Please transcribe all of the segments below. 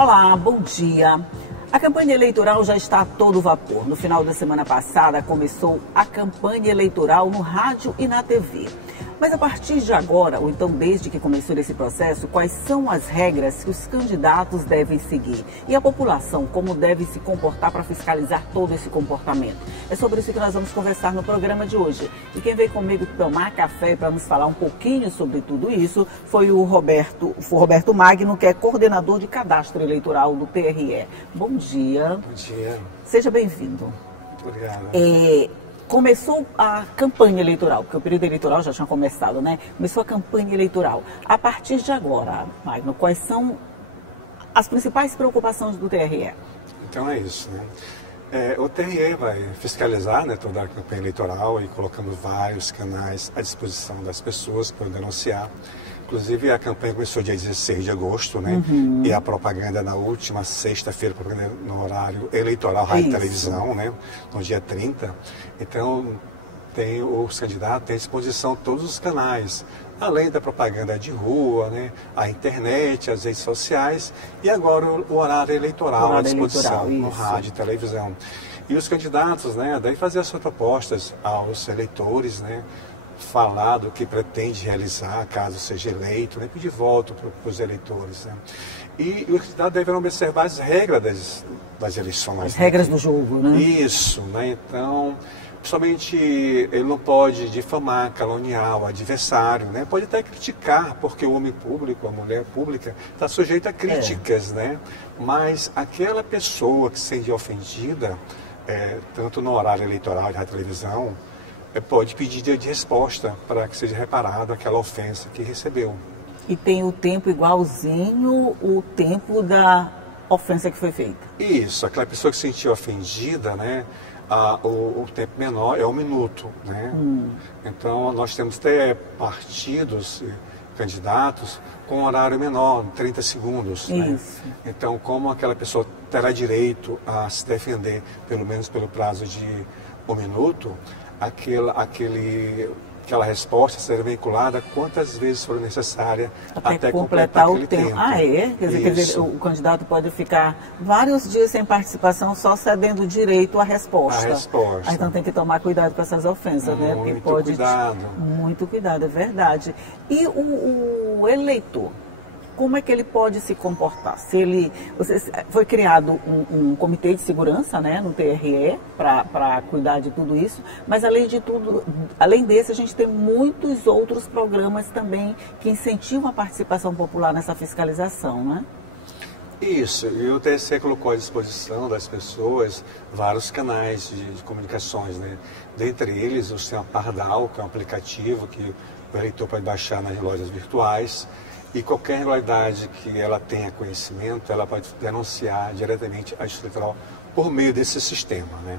Olá, bom dia. A campanha eleitoral já está a todo vapor. No final da semana passada começou a campanha eleitoral no rádio e na TV. Mas a partir de agora, ou então desde que começou esse processo, quais são as regras que os candidatos devem seguir? E a população, como deve se comportar para fiscalizar todo esse comportamento? É sobre isso que nós vamos conversar no programa de hoje. E quem veio comigo tomar café para nos falar um pouquinho sobre tudo isso foi o Roberto Magno, que é coordenador de cadastro eleitoral do TRE. Bom dia. Bom dia. Seja bem-vindo. Muito obrigado. Começou a campanha eleitoral, porque o período eleitoral já tinha começado, né? Começou a campanha eleitoral. A partir de agora, Magno, quais são as principais preocupações do TRE? Então é isso, né? O TRE vai fiscalizar, né, toda a campanha eleitoral e colocando vários canais à disposição das pessoas para denunciar. Inclusive, a campanha começou dia 16 de agosto, né? E a propaganda na última sexta-feira, propaganda no horário eleitoral, rádio e televisão, né? No dia 30. Então, os candidatos têm à disposição todos os canais, além da propaganda de rua, né? A internet, as redes sociais e agora o horário eleitoral à disposição no rádio e televisão. E os candidatos, né? Daí fazer as suas propostas aos eleitores, né? Falar do que pretende realizar, caso seja eleito, né? Pedir voto para os eleitores. Né? E os candidatos deverão observar as regras das eleições. As regras do jogo, né? Isso, né? Então, principalmente, ele não pode difamar, caluniar o adversário, né? Pode até criticar, porque o homem público, a mulher pública, está sujeito a críticas, né? Mas aquela pessoa que se sente ofendida, tanto no horário eleitoral de televisão, pode pedir de resposta para que seja reparada aquela ofensa que recebeu. E tem o tempo igualzinho o tempo da ofensa que foi feita. Isso, aquela pessoa que se sentiu ofendida, né, o tempo menor é 1 minuto. Né? Então, nós temos até partidos, candidatos, com horário menor, 30 segundos. Né? Então, como aquela pessoa terá direito a se defender, pelo menos pelo prazo de 1 minuto, aquela resposta será veiculada quantas vezes for necessária até completar o tempo. Quer dizer, o candidato pode ficar vários dias sem participação só cedendo direito à resposta. Então tem que tomar cuidado com essas ofensas, né? Porque pode... Muito cuidado, é verdade. E o eleitor? Como é que ele pode se comportar? Foi criado um comitê de segurança, né, no TRE para cuidar de tudo isso, mas além desse, a gente tem muitos outros programas também que incentivam a participação popular nessa fiscalização, né? Isso, e o TSE colocou à disposição das pessoas vários canais de comunicações, né? Dentre eles, o sistema Pardal, que é um aplicativo que o eleitor pode baixar nas lojas virtuais. E qualquer irregularidade que ela tenha conhecimento, ela pode denunciar diretamente à Justiça Eleitoral por meio desse sistema. Né?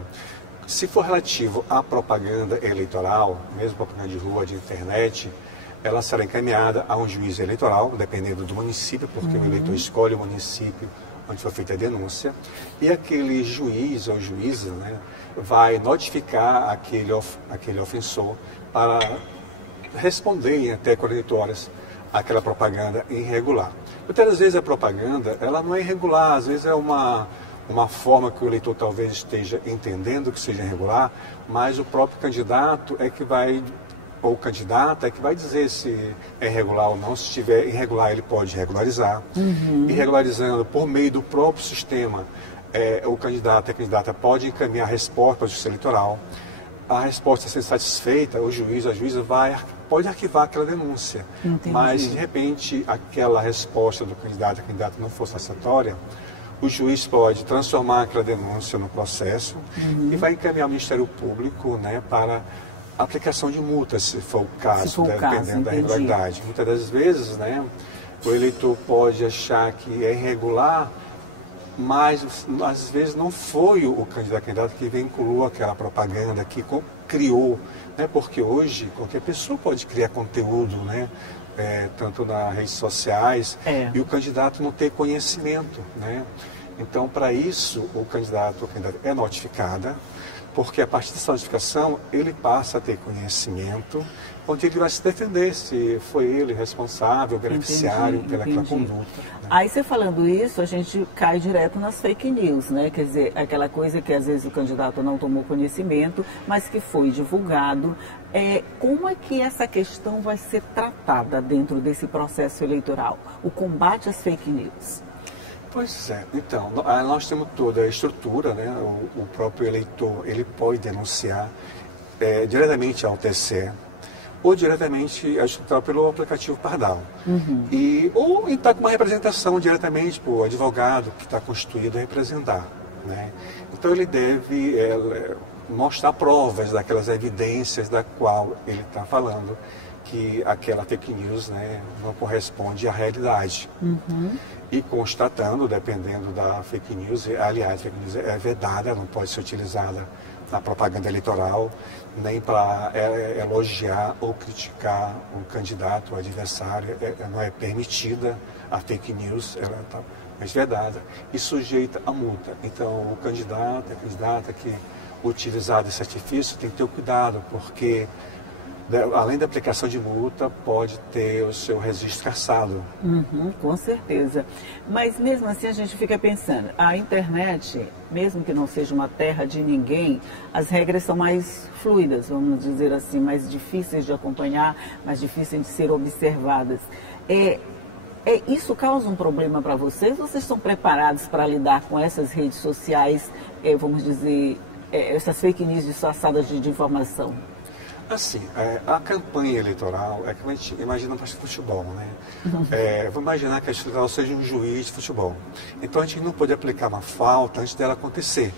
Se for relativo à propaganda eleitoral, mesmo propaganda de rua, de internet, ela será encaminhada a um juiz eleitoral, dependendo do município, porque o eleitor escolhe o município onde foi feita a denúncia, e aquele juiz ou juíza, né, vai notificar aquele ofensor para responder em até 48 horas aquela propaganda irregular. Muitas vezes a propaganda, ela não é irregular, às vezes é uma forma que o eleitor talvez esteja entendendo que seja irregular, mas o próprio candidato é que vai, ou candidata é que vai dizer se é irregular ou não. Se estiver irregular, ele pode regularizar. E regularizando por meio do próprio sistema, o candidato e a candidata pode encaminhar a resposta para a Justiça Eleitoral. A resposta sendo satisfeita, o juiz, a juíza pode arquivar aquela denúncia. Entendi. Mas, de repente, aquela resposta do candidato, a candidata não for satisfatória, o juiz pode transformar aquela denúncia no processo e vai encaminhar ao Ministério Público, né, para aplicação de multas, se for o caso, dependendo da irregularidade. Muitas das vezes, né, o eleitor pode achar que é irregular, mas às vezes não foi o candidato que vinculou aquela propaganda, que criou, né? Porque hoje qualquer pessoa pode criar conteúdo, né? Tanto nas redes sociais, e o candidato não ter conhecimento, né? Então, para isso, o candidato é notificada, porque a partir dessa notificação ele passa a ter conhecimento, onde ele vai se defender se foi ele responsável, beneficiário pelaquela conduta. Né? Aí você falando isso, a gente cai direto nas fake news, né? Quer dizer, aquela coisa que às vezes o candidato não tomou conhecimento, mas que foi divulgado. Como é que essa questão vai ser tratada dentro desse processo eleitoral? O combate às fake news? Pois é, então, nós temos toda a estrutura, né? O próprio eleitor, ele pode denunciar diretamente ao TSE, ou diretamente pelo aplicativo Pardal. Ou estar com uma representação diretamente para o advogado que está constituído a representar. Né? Então ele deve mostrar provas daquelas evidências da qual ele está falando, que aquela fake news, né, não corresponde à realidade. E constatando, dependendo da fake news, aliás, a fake news é vedada, não pode ser utilizada na propaganda eleitoral, nem para elogiar ou criticar um candidato, o adversário. Não é permitida a fake news, ela está vedada e sujeita a multa. Então, o candidato, a candidata que utilizar desse artifício tem que ter o cuidado, porque além da aplicação de multa, pode ter o seu registro cassado. Com certeza. Mas mesmo assim a gente fica pensando, a internet, mesmo que não seja uma terra de ninguém, as regras são mais fluidas, vamos dizer assim, mais difíceis de acompanhar, mais difíceis de ser observadas. Isso causa um problema para vocês? Vocês estão preparados para lidar com essas redes sociais, vamos dizer, essas fake news disfarçadas de informação? Assim, a campanha eleitoral é que a gente imagina para futebol, né? Vamos imaginar que a eleitoral seja um juiz de futebol. Então a gente não pode aplicar uma falta antes dela acontecer,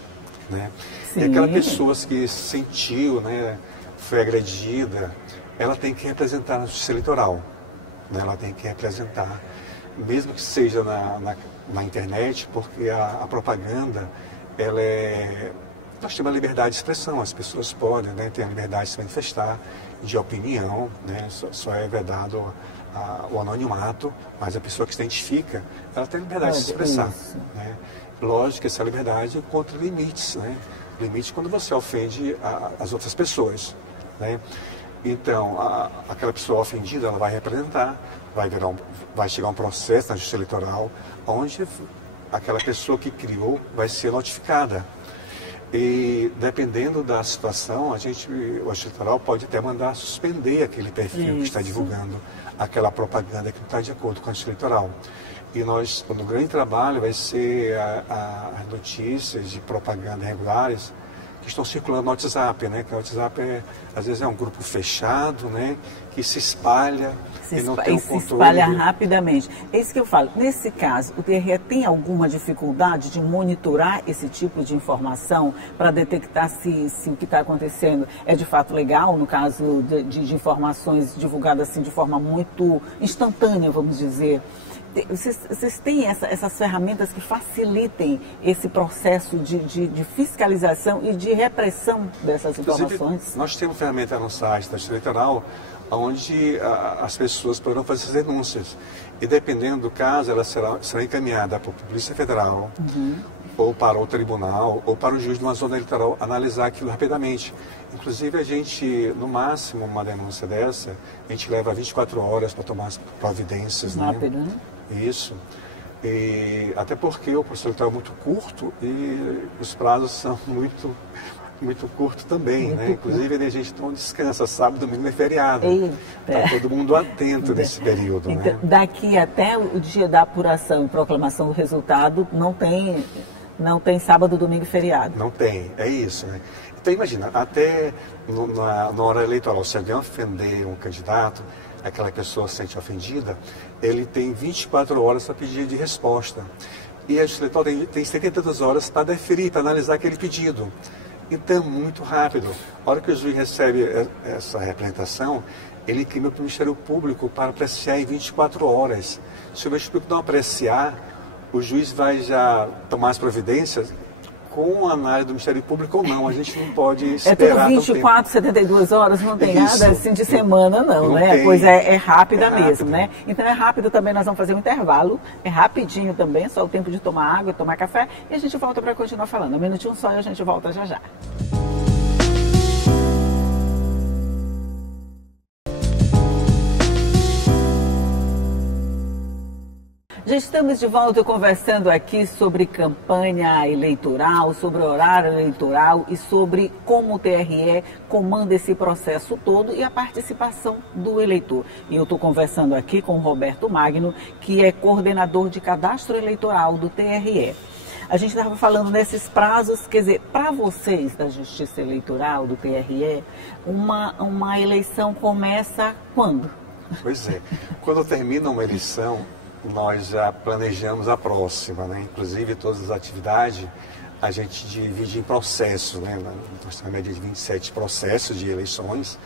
né? E aquela pessoa que sentiu, né, foi agredida, ela tem que representar na justiça eleitoral, né? Ela tem que representar, mesmo que seja na internet, porque a propaganda, nós temos a liberdade de expressão, as pessoas podem, né, ter a liberdade de se manifestar, de opinião, né, só é vedado o anonimato, mas a pessoa que se identifica, ela tem a liberdade de se expressar. Né? Lógico que essa liberdade encontra limites, né? Limites quando você ofende as outras pessoas. Né? Então, aquela pessoa ofendida, ela vai representar, vai chegar um processo na justiça eleitoral, onde aquela pessoa que criou vai ser notificada. E dependendo da situação, o agente eleitoral pode até mandar suspender aquele perfil que está divulgando aquela propaganda que não está de acordo com a justiça eleitoral. E o grande trabalho vai ser as notícias de propaganda regulares que estão circulando no WhatsApp, né? Que o WhatsApp às vezes é um grupo fechado, né? Que se espalha e não tem o controle. Se espalha rapidamente. É isso que eu falo. Nesse caso, o TRE tem alguma dificuldade de monitorar esse tipo de informação para detectar se o que está acontecendo é de fato legal, no caso de informações divulgadas assim de forma muito instantânea, vamos dizer? Vocês têm essas ferramentas que facilitem esse processo de fiscalização e de repressão dessas informações? Inclusive, nós temos ferramenta no site da Justiça Eleitoral, onde as pessoas poderão fazer essas denúncias. E dependendo do caso, ela será encaminhada para a Polícia Federal, ou para o tribunal, ou para o juiz de uma zona eleitoral analisar aquilo rapidamente. Inclusive, a gente, no máximo, uma denúncia dessa, a gente leva 24 horas para tomar as providências. Rápido, né? Isso. E até porque o processo eleitoral é muito curto e os prazos são muito curtos também, né? Inclusive a gente não descansa, sábado, domingo é feriado. Está todo mundo atento nesse período. Então, né? Daqui até o dia da apuração e proclamação do resultado, não tem sábado, domingo e feriado. Não tem, é isso, né? Então imagina, até na hora eleitoral, se alguém ofender um candidato, aquela pessoa se sente ofendida, ele tem 24 horas para pedir de resposta. E a Justiça Eleitoral tem 72 horas para deferir, para analisar aquele pedido. Então, muito rápido. A hora que o juiz recebe essa representação, ele encaminha para o Ministério Público para apreciar em 24 horas. Se o Ministério Público não apreciar, o juiz vai já tomar as providências com a análise do Ministério Público ou não. A gente não pode esperar. É tudo 24, 72 horas, não tem nada assim de semana, não, né? Tem. A coisa é rápida mesmo, né? Então é rápido também, nós vamos fazer um intervalo, é rapidinho também, só o tempo de tomar água, tomar café, e a gente volta para continuar falando. Um minutinho só e a gente volta já já. Já estamos de volta conversando aqui sobre campanha eleitoral, sobre horário eleitoral e sobre como o TRE comanda esse processo todo e a participação do eleitor. E eu estou conversando aqui com o Roberto Magno, que é coordenador de cadastro eleitoral do TRE. A gente estava falando nesses prazos, quer dizer, para vocês da Justiça Eleitoral, do TRE, uma eleição começa quando? Pois é, quando termina uma eleição, nós já planejamos a próxima, né? Inclusive todas as atividades a gente divide em processos, né? Nós temos uma média de 27 processos de eleições,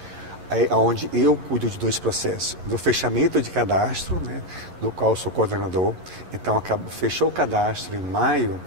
onde eu cuido de 2 processos, do fechamento de cadastro, né? Do qual eu sou coordenador. Então, fechou o cadastro em maio,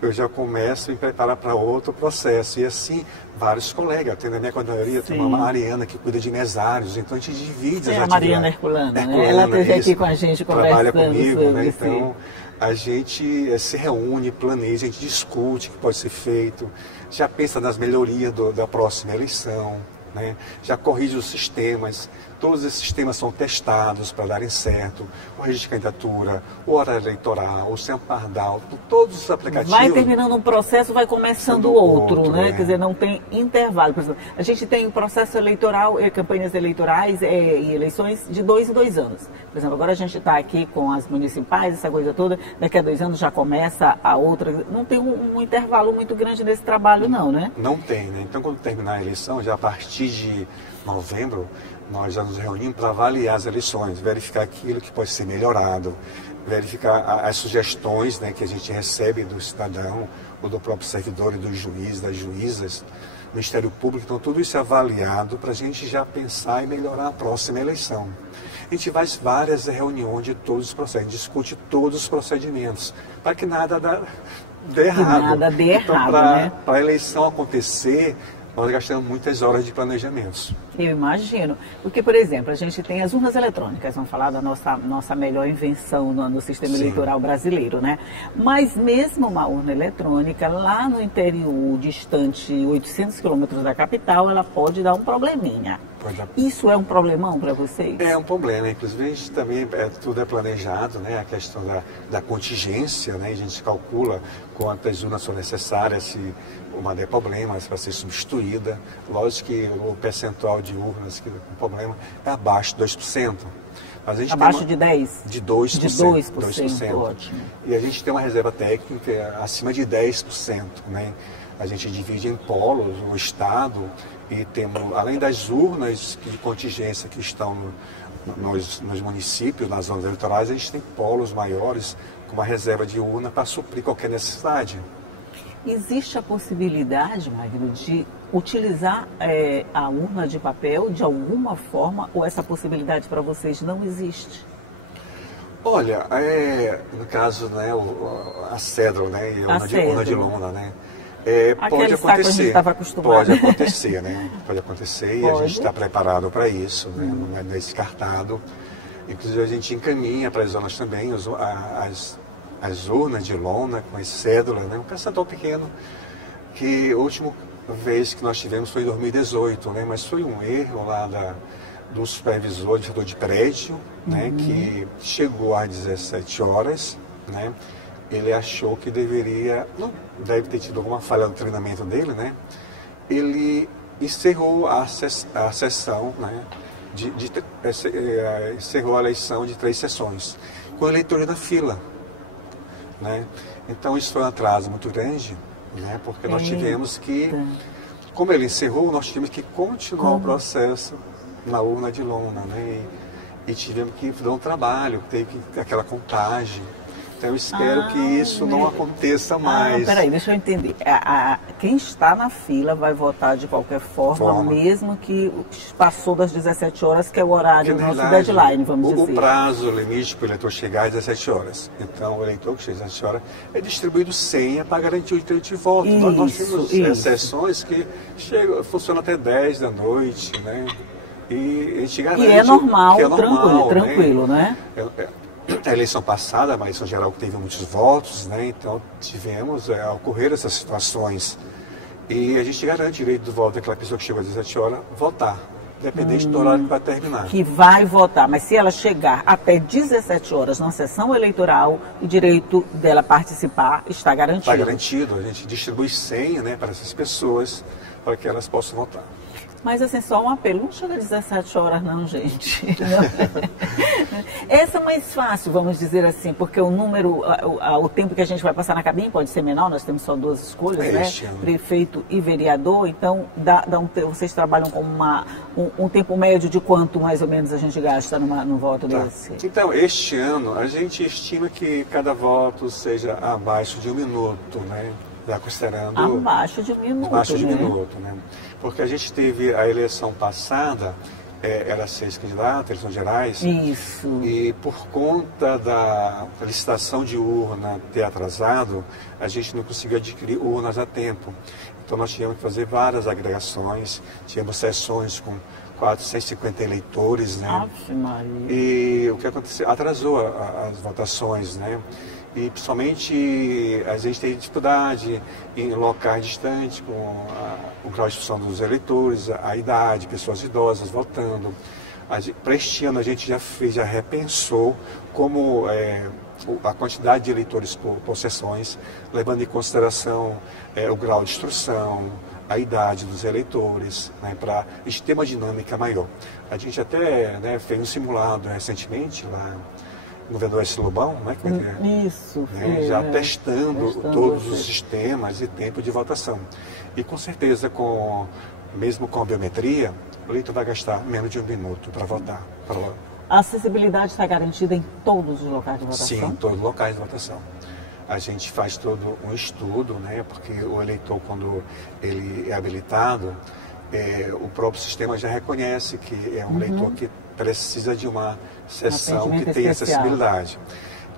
eu já começo a me preparar para outro processo. E assim, vários colegas. Tem na minha coordenadoria, tem uma Mariana que cuida de mesários, então a gente divide as atividades. A Mariana Herculano, né? Ela esteve aqui com a gente conversando. Trabalha comigo, sobre, né? Então, a gente se reúne, planeja, a gente discute o que pode ser feito, já pensa nas melhorias da próxima eleição, né? Já corrige os sistemas. Todos esses sistemas são testados para darem certo. O registro de candidatura, o horário eleitoral, o Sem Pardal, todos os aplicativos. Vai terminando um processo, vai começando outro, né? Quer dizer, não tem intervalo. Por exemplo, a gente tem processo eleitoral, campanhas eleitorais e eleições de 2 em 2 anos. Por exemplo, agora a gente está aqui com as municipais, essa coisa toda, daqui a 2 anos já começa a outra. Não tem um intervalo muito grande nesse trabalho, não, né? Não tem, né? Então, quando terminar a eleição, já a partir de novembro, nós já nos reunimos para avaliar as eleições, verificar aquilo que pode ser melhorado, verificar as sugestões, né, que a gente recebe do cidadão, ou do próprio servidor e do juiz, das juízas, do Ministério Público. Então, tudo isso é avaliado para a gente já pensar e melhorar a próxima eleição. A gente faz várias reuniões de todos os processos, discute todos os procedimentos, para que nada dê errado. Que nada dê errado, então, né? Para a eleição acontecer, nós gastamos muitas horas de planejamentos. Eu imagino. Porque, por exemplo, a gente tem as urnas eletrônicas, vamos falar da nossa melhor invenção no sistema eleitoral brasileiro, né? Mas mesmo uma urna eletrônica, lá no interior, distante 800 quilômetros da capital, ela pode dar um probleminha. Isso é um problemão para vocês? É um problema. Inclusive, a gente também, tudo é planejado, né? A questão da contingência, né? A gente calcula quantas urnas são necessárias, se uma der problema, se vai ser substituída. Lógico que o percentual de urnas que com problema é abaixo de 2%. Mas a gente abaixo de 10%? De 2%. De 2%, ótimo. E a gente tem uma reserva técnica acima de 10%, né? A gente divide em polos o estado e temos, além das urnas de contingência que estão nos municípios, nas zonas eleitorais, a gente tem polos maiores com uma reserva de urna para suprir qualquer necessidade. Existe a possibilidade, Magno, de utilizar a urna de papel de alguma forma, ou essa possibilidade para vocês não existe? Olha, no caso, né, a cédula, né, e a urna de lona, né? Pode acontecer, pode acontecer, né? Pode acontecer e a gente está preparado para isso, né? Não é descartado. Inclusive a gente encaminha para as zonas também as urnas de lona com as cédulas, né? Um percentual pequeno, que a última vez que nós tivemos foi em 2018, né? Mas foi um erro lá do supervisor, do setor de prédio, né? Que chegou às 17 horas, né? Ele achou que não deve ter tido alguma falha no treinamento dele, né? Ele encerrou a sessão, né? Encerrou a eleição de 3 sessões, com eleitores na fila, né? Então isso foi um atraso muito grande, né? Porque nós tivemos que, como ele encerrou, nós tivemos que continuar o processo na urna de lona, né? E tivemos que dar um trabalho, teve aquela contagem. Então eu espero que isso não aconteça mais. Peraí, deixa eu entender. Quem está na fila vai votar de qualquer forma, mesmo que passou das 17 horas, que é o horário do nosso deadline, vamos dizer. O prazo limite para o eleitor chegar é 17 horas. Então o eleitor que chega às 17 horas é distribuído senha para garantir o direito de voto. Nós temos exceções que funcionam até 10 da noite, né? E a gente garante é normal, que é normal, tranquilo, né? A eleição passada, a eleição geral que teve muitos votos, né? Então tivemos a ocorrer essas situações. E a gente garante o direito do voto daquela pessoa que chegou às 17 horas votar. dependente do horário que vai terminar. Que vai votar, mas se ela chegar até 17 horas na sessão eleitoral, o direito dela participar está garantido. Está garantido, a gente distribui senha, né, para essas pessoas, para que elas possam votar. Mas assim, só um apelo, não chega a 17 horas não, gente. Essa é mais fácil, vamos dizer assim, porque o número, o tempo que a gente vai passar na cabine pode ser menor, nós temos só 2 escolhas, né? Prefeito e vereador, então vocês trabalham com um tempo médio de quanto mais ou menos a gente gasta no voto desse? Então, este ano, a gente estima que cada voto seja abaixo de 1 minuto, né? Já considerando... Abaixo de 1 minuto, Abaixo de 1 minuto, né? Porque a gente teve a eleição passada, era 6 candidatos, eleições gerais. Isso. E por conta da licitação de urna ter atrasado, a gente não conseguiu adquirir urnas a tempo. Então nós tínhamos que fazer várias agregações, tínhamos sessões com 450 eleitores, né? Ave Maria. E o que aconteceu? Atrasou as votações, né? E principalmente a gente tem dificuldade em locais distantes com o grau de instrução dos eleitores, a idade, pessoas idosas votando. Para este ano a gente já repensou como a quantidade de eleitores por sessões, levando em consideração o grau de instrução, a idade dos eleitores, né, para a gente ter uma dinâmica maior. A gente até, né, fez um simulado recentemente lá no governador S. Lobão, né, que vai ter, isso, né, já testando todos os sistemas e tempo de votação. E com certeza, mesmo com a biometria, o eleitor vai gastar menos de 1 minuto para votar. A acessibilidade está garantida em todos os locais de votação? Sim, em todos os locais de votação. A gente faz todo um estudo, né, porque o eleitor, quando ele é habilitado, o próprio sistema já reconhece que é um eleitor que precisa de uma sessão que tenha acessibilidade.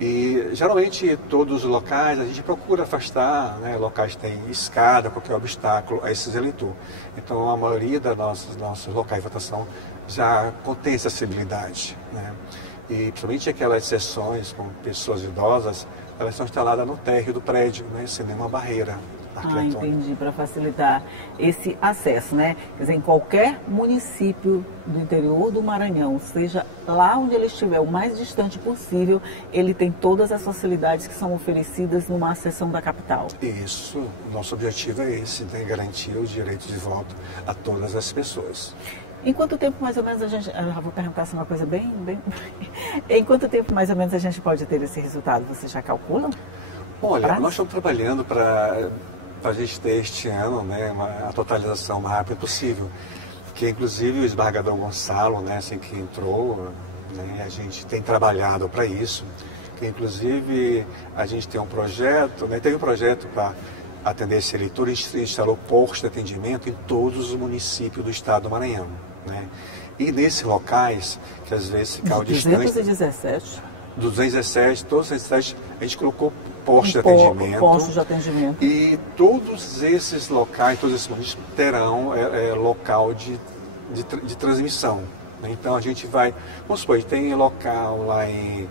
E geralmente todos os locais a gente procura afastar, né, locais que têm escada, qualquer obstáculo a esses eleitores. Então a maioria dos nossos locais de votação já contém acessibilidade, né? E principalmente aquelas sessões com pessoas idosas, elas são instaladas no térreo do prédio, né, sem nenhuma barreira. Entendi, para facilitar esse acesso, né? Quer dizer, em qualquer município do interior do Maranhão, seja lá onde ele estiver, o mais distante possível, ele tem todas as facilidades que são oferecidas numa sessão da capital. Isso, o nosso objetivo é esse, né? Garantir o direito de voto a todas as pessoas. Em quanto tempo mais ou menos a gente... Eu vou perguntar assim uma coisa bem... Em quanto tempo mais ou menos a gente pode ter esse resultado? Vocês já calculam? Olha, nós estamos trabalhando para a gente ter este ano, né, a totalização mais rápida possível. Que inclusive o desembargador Gonçalo, né, assim que entrou, né, a gente tem trabalhado para isso. Que inclusive a gente tem um projeto, né, tem um projeto para atender esse eleitor, a gente instalou postos de atendimento em todos os municípios do estado do Maranhão, né? E nesses locais, que às vezes ficam distantes... 217? 217, todos os 217, a gente colocou postos de atendimento. Postos de atendimento. E todos esses locais, todos esses municípios terão local de transmissão, né? Então a gente vai... Vamos supor, tem local lá em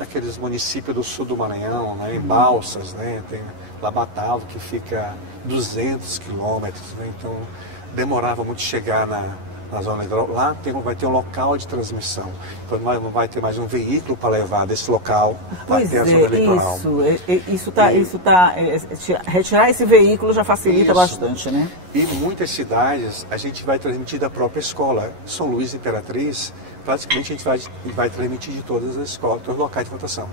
aqueles municípios do sul do Maranhão, né, em Balsas, né, tem Labatavo, que fica 200 quilômetros, né, então demorava muito chegar na zona eleitoral. Lá vai ter um local de transmissão, então não vai ter mais um veículo para levar desse local até a zona eleitoral. Retirar esse veículo já facilita bastante, né? E muitas cidades a gente vai transmitir da própria escola. São Luís e Imperatriz, praticamente a gente vai transmitir de todas as escolas, todos os locais de votação.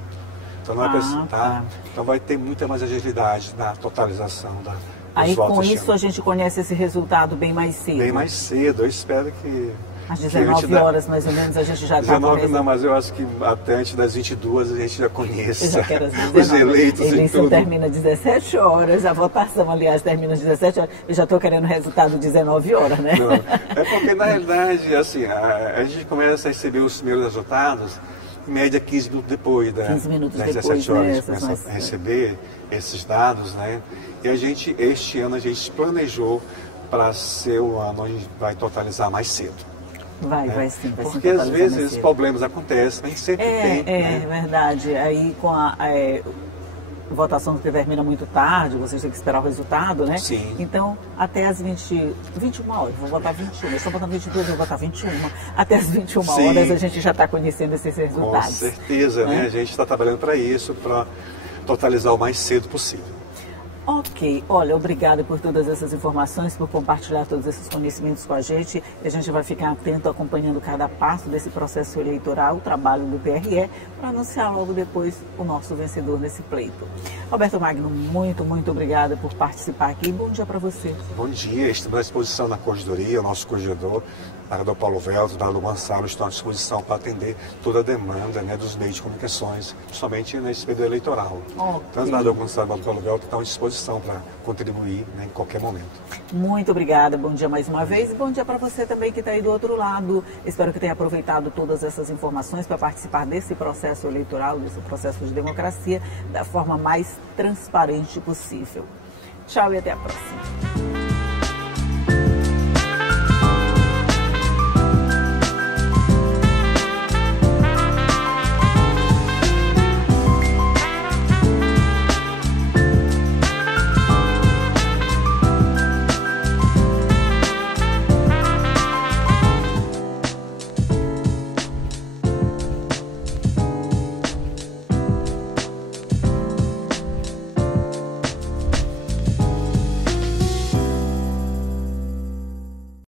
Então não é Então vai ter muita mais agilidade na totalização dos Aí votos. Com isso a gente conhece esse resultado bem mais cedo. Bem mais cedo, eu espero que... Às 19 horas mais ou menos a gente já está... 19 não, mas eu acho que até antes das 22 a gente já conhece os eleitos. A eleição termina às 17 horas, a votação, aliás, termina às 17 horas. Eu já estou querendo o resultado 19 horas, né? Não, é porque, na realidade, assim, a gente começa a receber os primeiros resultados em média 15 minutos depois das 17 horas. A gente começa a receber esses dados, né? E este ano a gente planejou para ser o ano onde a gente vai totalizar mais cedo. Vai sim. Porque às vezes problemas acontecem, a gente sempre tem. É verdade. Aí com votação que termina muito tarde, vocês têm que esperar o resultado, né? Sim. Então, até as 21 horas, vou votar 21, eu estou votando 22, vou votar 21. Até as 21 Sim. horas a gente já está conhecendo esses resultados. Com certeza, né? A gente está trabalhando para isso, para totalizar o mais cedo possível. Ok, olha, obrigada por todas essas informações, por compartilhar todos esses conhecimentos com a gente. A gente vai ficar atento, acompanhando cada passo desse processo eleitoral, o trabalho do TRE, para anunciar logo depois o nosso vencedor nesse pleito. Roberto Magno, muito obrigada por participar aqui. Bom dia para você. Bom dia, estamos à disposição na corregedoria, o nosso corregedor, o Paulo Velto, o Gonçalo, estão à disposição para atender toda a demanda, né, dos meios de comunicações, principalmente nesse período eleitoral. Okay. Tanto o Gonçalo e o Paulo Velto estão à disposição para contribuir, né, em qualquer momento. Muito obrigada, bom dia mais uma vez e bom dia para você também que está aí do outro lado. Espero que tenha aproveitado todas essas informações para participar desse processo eleitoral, desse processo de democracia, da forma mais transparente possível. Tchau e até a próxima.